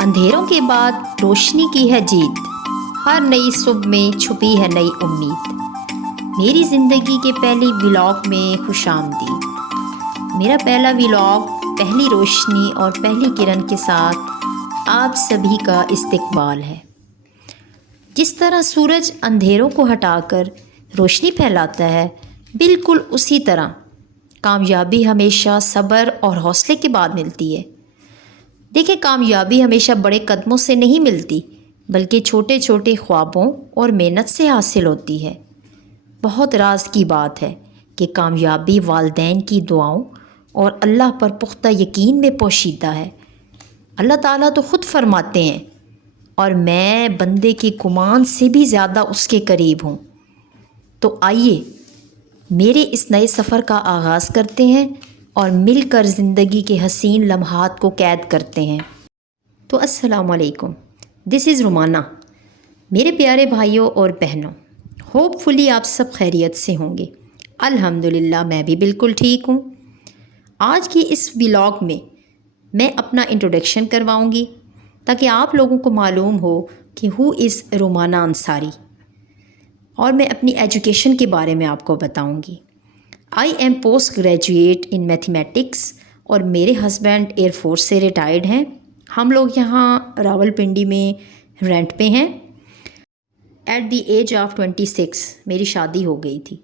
اندھیروں کے بعد روشنی کی ہے جیت، ہر نئی صبح میں چھپی ہے نئی امید۔ میری زندگی کے پہلی ولاگ میں خوش آمدید۔ میرا پہلا ولاگ پہلی روشنی اور پہلی کرن کے ساتھ آپ سبھی کا استقبال ہے۔ جس طرح سورج اندھیروں کو ہٹا کر روشنی پھیلاتا ہے، بالکل اسی طرح کامیابی ہمیشہ صبر اور حوصلے کے بعد ملتی ہے۔ دیکھیں، کامیابی ہمیشہ بڑے قدموں سے نہیں ملتی، بلکہ چھوٹے چھوٹے خوابوں اور محنت سے حاصل ہوتی ہے۔ بہت راز کی بات ہے کہ کامیابی والدین کی دعاؤں اور اللہ پر پختہ یقین میں پوشیدہ ہے۔ اللہ تعالیٰ تو خود فرماتے ہیں، اور میں بندے کے گمان سے بھی زیادہ اس کے قریب ہوں۔ تو آئیے میرے اس نئے سفر کا آغاز کرتے ہیں اور مل کر زندگی کے حسین لمحات کو قید کرتے ہیں۔ تو السلام علیکم، دس از رومانہ۔ میرے پیارے بھائیوں اور بہنوں، ہوپ فلی آپ سب خیریت سے ہوں گے۔ الحمدللہ میں بھی بالکل ٹھیک ہوں۔ آج کی اس ولاگ میں اپنا انٹروڈکشن کرواؤں گی تاکہ آپ لوگوں کو معلوم ہو کہ ہو از رومانہ انصاری، اور میں اپنی ایجوکیشن کے بارے میں آپ کو بتاؤں گی۔ I am post graduate in mathematics, اور میرے ہسبینڈ ایئر فورس سے ریٹائرڈ ہیں۔ ہم لوگ یہاں راولپنڈی میں رینٹ پہ ہیں۔ ایٹ دی ایج آف 26 میری شادی ہو گئی تھی،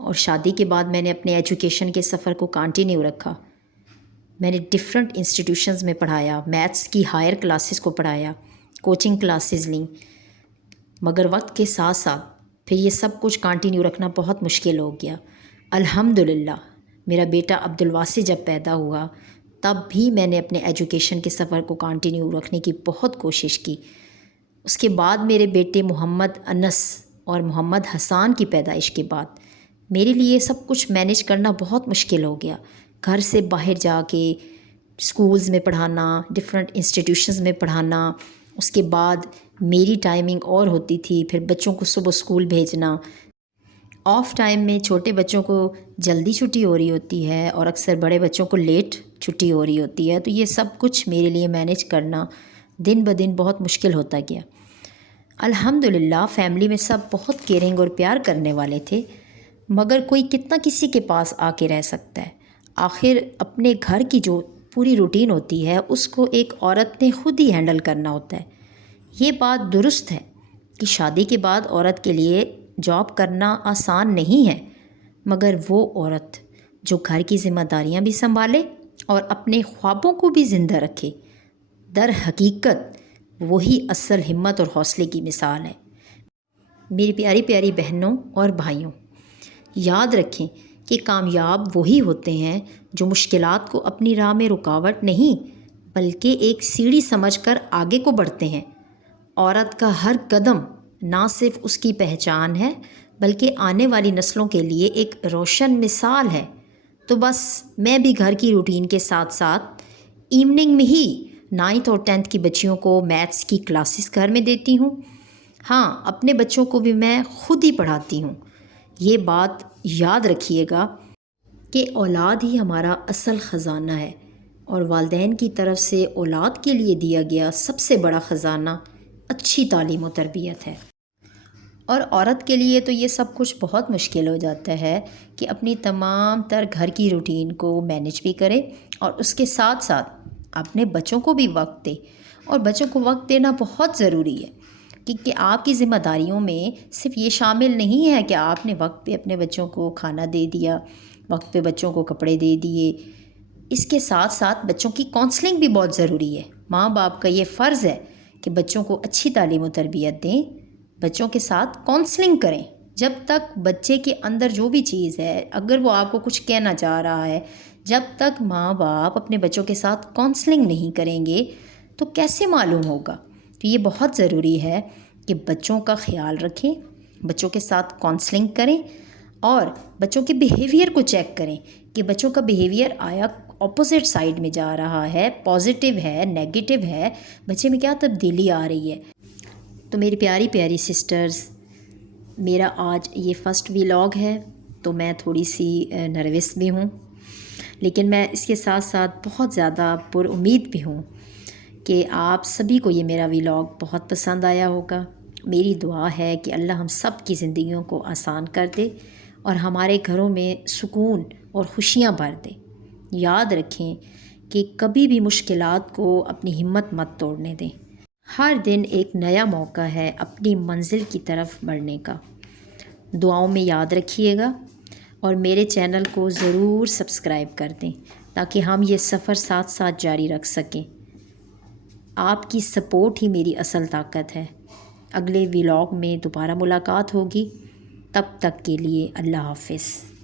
اور شادی کے بعد میں نے اپنے ایجوکیشن کے سفر کو کنٹینیو رکھا۔ میں نے ڈفرینٹ انسٹیٹیوشنز میں پڑھایا، میتھس کی ہائر کلاسز کو پڑھایا، کوچنگ کلاسز لیں، مگر وقت کے ساتھ ساتھ پھر یہ سب کچھ کنٹینیو رکھنا بہت مشکل ہو گیا۔ الحمدللہ میرا بیٹا عبدالواسی جب پیدا ہوا، تب بھی میں نے اپنے ایجوکیشن کے سفر کو کنٹینیو رکھنے کی بہت کوشش کی۔ اس کے بعد میرے بیٹے محمد انس اور محمد حسان کی پیدائش کے بعد میرے لیے سب کچھ مینیج کرنا بہت مشکل ہو گیا۔ گھر سے باہر جا کے اسکولز میں پڑھانا، ڈفرینٹ انسٹیٹیوشنز میں پڑھانا، اس کے بعد میری ٹائمنگ اور ہوتی تھی، پھر بچوں کو صبح اسکول بھیجنا، آف ٹائم میں چھوٹے بچوں کو جلدی چھٹی ہو رہی ہوتی ہے اور اکثر بڑے بچوں کو لیٹ چھٹی ہو رہی ہوتی ہے، تو یہ سب کچھ میرے لیے مینیج کرنا دن بدن بہت مشکل ہوتا گیا۔ الحمدللہ فیملی میں سب بہت کیئرنگ اور پیار کرنے والے تھے، مگر کوئی کتنا کسی کے پاس آ کے رہ سکتا ہے؟ آخر اپنے گھر کی جو پوری روٹین ہوتی ہے اس کو ایک عورت نے خود ہی ہینڈل کرنا ہوتا ہے۔ یہ بات درست ہے کہ شادی کے بعد عورت کے لیے جاب کرنا آسان نہیں ہے، مگر وہ عورت جو گھر کی ذمہ داریاں بھی سنبھالے اور اپنے خوابوں کو بھی زندہ رکھے، در حقیقت وہی اصل ہمت اور حوصلے کی مثال ہے۔ میری پیاری پیاری بہنوں اور بھائیوں، یاد رکھیں کہ کامیاب وہی ہوتے ہیں جو مشکلات کو اپنی راہ میں رکاوٹ نہیں بلکہ ایک سیڑھی سمجھ کر آگے کو بڑھتے ہیں۔ عورت کا ہر قدم نہ صرف اس کی پہچان ہے بلکہ آنے والی نسلوں کے لیے ایک روشن مثال ہے۔ تو بس میں بھی گھر کی روٹین کے ساتھ ساتھ ایوننگ میں ہی 9th اور 10th کی بچیوں کو میتھس کی کلاسز گھر میں دیتی ہوں۔ ہاں، اپنے بچوں کو بھی میں خود ہی پڑھاتی ہوں۔ یہ بات یاد رکھیے گا کہ اولاد ہی ہمارا اصل خزانہ ہے، اور والدین کی طرف سے اولاد کے لیے دیا گیا سب سے بڑا خزانہ اچھی تعلیم و تربیت ہے۔ اور عورت کے لیے تو یہ سب کچھ بہت مشکل ہو جاتا ہے کہ اپنی تمام تر گھر کی روٹین کو مینیج بھی کرے اور اس کے ساتھ ساتھ اپنے بچوں کو بھی وقت دے۔ اور بچوں کو وقت دینا بہت ضروری ہے، کیونکہ آپ کی ذمہ داریوں میں صرف یہ شامل نہیں ہے کہ آپ نے وقت پہ اپنے بچوں کو کھانا دے دیا، وقت پہ بچوں کو کپڑے دے دیے، اس کے ساتھ ساتھ بچوں کی کونسلنگ بھی بہت ضروری ہے۔ ماں باپ کا یہ فرض ہے کہ بچوں کو اچھی تعلیم و تربیت دیں، بچوں کے ساتھ کونسلنگ کریں۔ جب تک بچے کے اندر جو بھی چیز ہے، اگر وہ آپ کو کچھ کہنا چاہ رہا ہے، جب تک ماں باپ اپنے بچوں کے ساتھ کونسلنگ نہیں کریں گے تو کیسے معلوم ہوگا؟ تو یہ بہت ضروری ہے کہ بچوں کا خیال رکھیں، بچوں کے ساتھ کونسلنگ کریں اور بچوں کے بیہیویئر کو چیک کریں کہ بچوں کا بیہیویئر آیا اپوزٹ سائڈ میں جا رہا ہے، پازیٹیو ہے، نیگیٹو ہے، بچے میں کیا تبدیلی آ رہی ہے۔ تو میری پیاری پیاری سسٹرز، میرا آج یہ فرسٹ ولاگ ہے، تو میں تھوڑی سی نروس بھی ہوں، لیکن میں اس کے ساتھ ساتھ بہت زیادہ پر امید بھی ہوں کہ آپ سبھی کو یہ میرا ولاگ بہت پسند آیا ہوگا۔ میری دعا ہے کہ اللہ ہم سب کی زندگیوں کو آسان کر دے اور ہمارے گھروں میں سکون اور خوشیاں بھر دے۔ یاد رکھیں کہ کبھی بھی مشکلات کو اپنی ہمت مت توڑنے دیں۔ ہر دن ایک نیا موقع ہے اپنی منزل کی طرف بڑھنے کا۔ دعاؤں میں یاد رکھیے گا اور میرے چینل کو ضرور سبسکرائب کر دیں تاکہ ہم یہ سفر ساتھ ساتھ جاری رکھ سکیں۔ آپ کی سپورٹ ہی میری اصل طاقت ہے۔ اگلے ولاگ میں دوبارہ ملاقات ہوگی، تب تک کے لیے اللہ حافظ۔